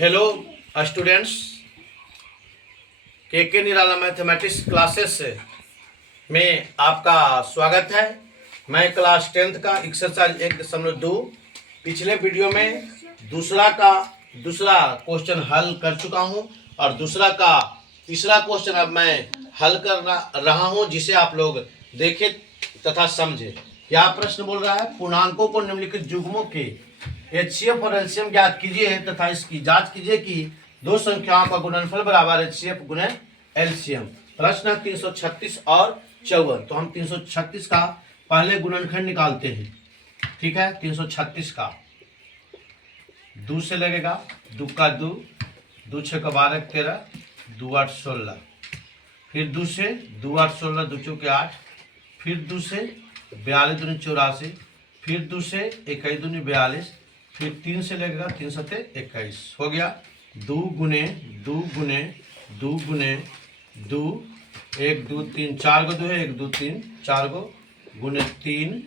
Hello students, के निराला mathematics classes में आपका स्वागत है। मैं क्लास 10th का एक्सरसाइज 1.2 पिछले वीडियो में दूसरा क्वेश्चन हल कर चुका हूं और तीसरा क्वेश्चन अब मैं हल कर रहा हूं, जिसे आप लोग देखें तथा समझें। क्या प्रश्न बोल रहा है? पूर्णांकों को निम्नलिखित युग्मों के एचसीएफ और एलसीएम ज्ञात कीजिए तथा इसकी जांच कीजिए कि दो संख्याओं का गुणनफल बराबर एचसीएफ गुणे एलसीएम। प्रश्न 336 और 54। तो हम 336 का पहले गुणनखंड निकालते हैं। ठीक है, 336 का 2 से लगेगा। 2 का 2, 2 6 का 12 13, 2 8 16। फिर 2 से 2 8 16, 2 चौके 8। फिर 2 से 42 दूनी 84। फिर 2 से 21 दूनी 42। फिर 3 से लगेगा, 3 सते 21 हो गया। 2 गुने 2 गुने 2 गुने 2, 1 2 3 4 गो 2 है, 1 2 3 4 गो गुने 3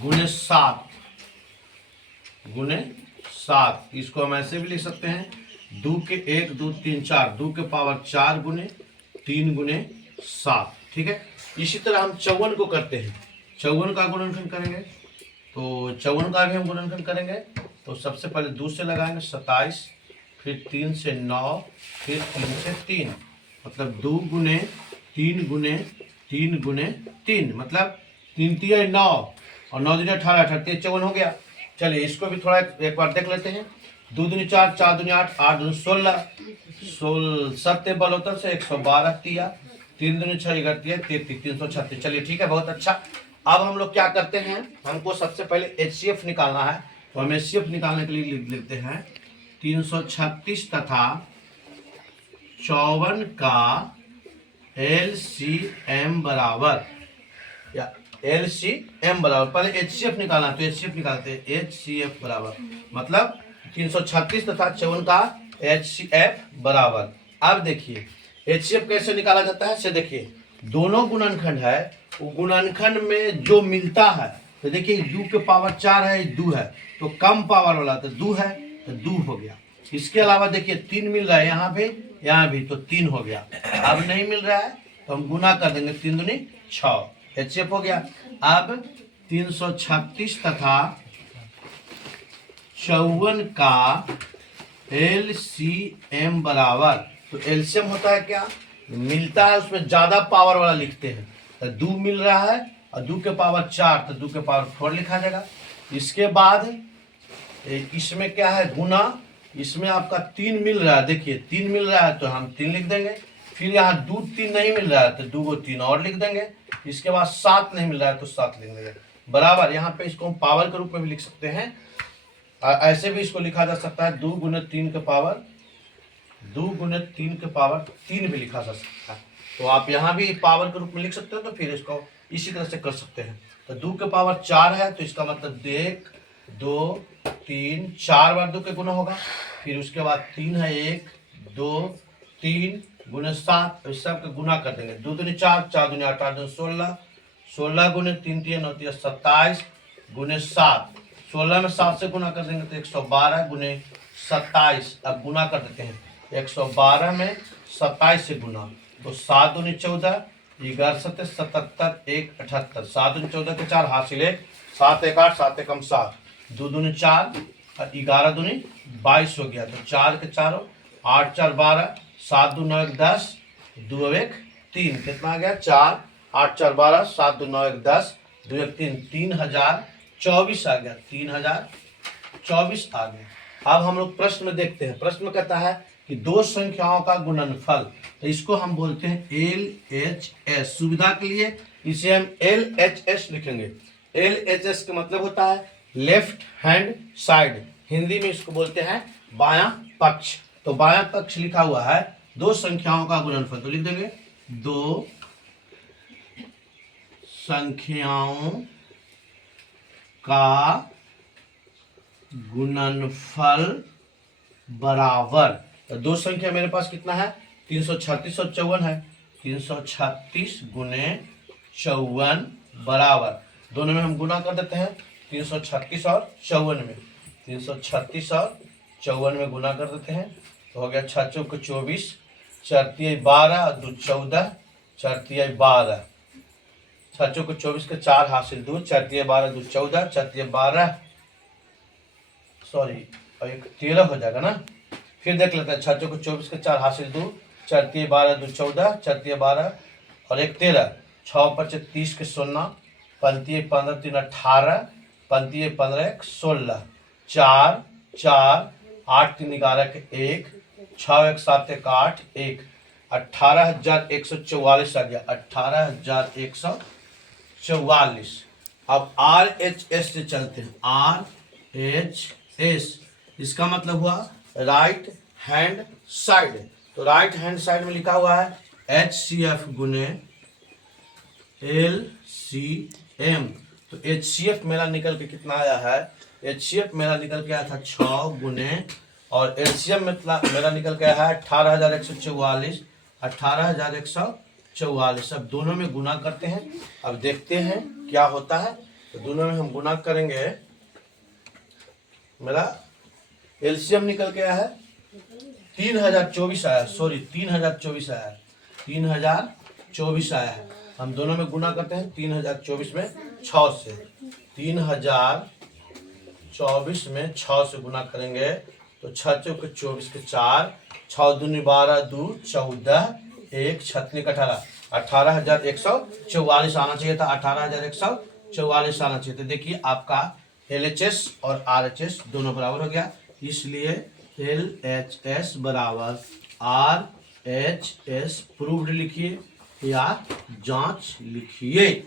गुने 7 गुने 7। इसको हम ऐसे भी लिख सकते हैं, 2 के 1 2 3 4, 2 के पावर 4 गुने 3 गुने 7। ठीक है, इसी तरह हम 54 को करते हैं। 54 का गुणनखंड करेंगे, तो 54 का भी हम गुणनखंड करेंगे। तो सबसे पहले 2 से लगाएंगे 27, फिर 3 से 9, फिर 3 से 3, मतलब 2 गुने 3 गुने 3 गुने 3, मतलब 3 3 9 और 9 दूनी 18, 18 54 हो गया। चलिए इसको भी थोड़ा एक बार देख लेते हैं। 2 दूनी 4, 4 दूनी 8, 8 दूनी 16, 7 बलौतर से 112 दिया, 3 दूनी 6 11 33, 336। चलिए ठीक है, बहुत अच्छा। अब हम लोग क्या करते हैं, हमको सबसे पहले एचसीएफ निकालना है। तो हम एचसीएफ निकालने के लिए लिख लेते हैं 336 तथा 54 का एलसीएम बराबर, या एलसीएम बराबर, पहले एचसीएफ निकालना है तो एचसीएफ निकालते हैं। एचसीएफ बराबर मतलब 336 तथा 54 का एचसीएफ बराबर। अब देखिए एचसीएफ कैसे निकाला जाता है, से देखिए दोनों गुणनखंड है, वो गुणनखंड में जो मिलता है, तो देखिए 2 के पावर 4 है, 2 है, तो कम पावर वाला तो 2 है, तो 2 हो गया। इसके अलावा देखिए 3 मिल रहा है, यहाँ भी तो 3 हो गया। अब नहीं मिल रहा है तो हम गुना कर देंगे, 3 दूनी 6, एचसीएफ हो गया। अब 336 तथा 54 का एलसीएम बराबर, तो एलसीएम होता है क्या, मिलता है उसमें ज्यादा पावर वाला लिखते हैं। तो 2 मिल रहा है और 2 के पावर 4, तो 2 के पावर 4 लिखा जाएगा। इसके बाद इसमें क्या है, गुना, इसमें आपका 3 मिल रहा है, देखिए 3 मिल रहा है तो हम 3 लिख देंगे। फिर यहाँ 2 3 नहीं मिल रहा है तो 2 को 3 और लिख देंगे। इसके बाद 7 नहीं मिल रहा है तो 7 लिख देंगे बराबर। यहाँ पे इसको हम पावर के रूप में भी लिख सकते हैं, ऐसे भी इसको लिखा जा सकता है, 2 गुने 3 के पावर 2 गुने 3 के पावर 3 भी लिखा जा सकता है। तो आप यहाँ भी पावर के रूप में लिख सकते हो, तो फिर इसको इसी तरह से कर सकते हैं। तो 2 के पावर 4 है, तो इसका मतलब 1 2 3 4 बार 2 के गुना होगा। फिर उसके बाद 3 है, 1 2 3 गुने 7, इस सब के गुना कर देंगे। 2 दूनी 4, 4 दूनी 8, 8 दूनी 16, 16 गुने 3 3 9 3 27 गुने 7, 16 में 7 से गुना कर देंगे तो 112 गुने 27। अब गुना कर देते हैं, 112 में 27 से गुना, तो 7 दूनी 14, 11 सत्ते 77, 1 78, 7 दूनी 14 के 4 हासिल 1, 7 1 8, 7 1 7, 2 दूनी 4 और 11 दूनी 22 हो गया। तो 4 के 4 8 4 12, 7 2 9 1 10, 2 1 3, कितना आ गया 4 8 4 12, 7 2 9 1 10, 2 1 3, 3024 आ गया, 3024 आ गया। अब हम लोग प्रश्न में देखते हैं। प्रश्न में कहता है कि दो संख्याओं का गुणनफल, तो इसको हम बोलते हैं LHS। सुविधा के लिए इसे हम LHS लिखेंगे। LHS का मतलब होता है लेफ्ट हैंड साइड, हिंदी में इसको बोलते हैं बायां पक्ष। तो बायां पक्ष लिखा हुआ है दो संख्याओं का गुणनफल, तो लिख देंगे दो संख्याओं का गुणनफल बराबर, तो दो संख्या मेरे पास कितना है, 336 और 54 है। 336 गुने 54 बराबर, दोनों में हम गुना कर देते हैं, 336 और 54 में, 336 और 54 में गुना कर देते हैं तो हो गया 6 चौक 24, 4 तिया 12, 2 14, 4 तिया 12, 6 चौक 24 के 4 हासिल 2, 4 तिया 12, 2 14, 4 तिया 12, सॉरी और एक 13 हो जाएगा ना। फिर देख लेते हैं 6 चौक 24 के 4 हासिल 2, 4 तिया 12, 2 14, 4 तिया 12 और एक 13, 6 5 30 के 16, पंती 15 3 18, पंती 15 1 16, 4 4 8 3 11 के 1, 6 1 7 1 8 1, 18,144 आ गया, 18,144। अब RHS से चलते हैं, RHS इसका मतलब हुआ राइट हैंड साइड। तो राइट हैंड साइड में लिखा हुआ है HCF गुने LCM। तो HCF मेरा निकल के कितना आया है, HCF मेरा निकल के आया था 6 गुने और LCM मेरा निकल के आया है 18,144, 18,144। अब दोनों में गुना करते हैं, अब देखते हैं क्या होता है। तो दोनों में हम गुना करेंगे, मेरा LCM निकल के आया है 3024 आया, सॉरी 3024 आया है, 3024 आया है। हम दोनों में गुना करते हैं 3024 में 6 से, 3024 में 6 से गुना करेंगे तो 6 चौक 24 के 4, 6 दूनी 12, 2 14, 1 छत्तीस 18, 18,144 आना चाहिए था, 18,144 आना चाहिए। तो देखिए आपका LHS और RHS दोनों बराबर हो गया, इसलिए LHS बराबर RHS प्रूव्ड लिखिए या जांच लिखिए।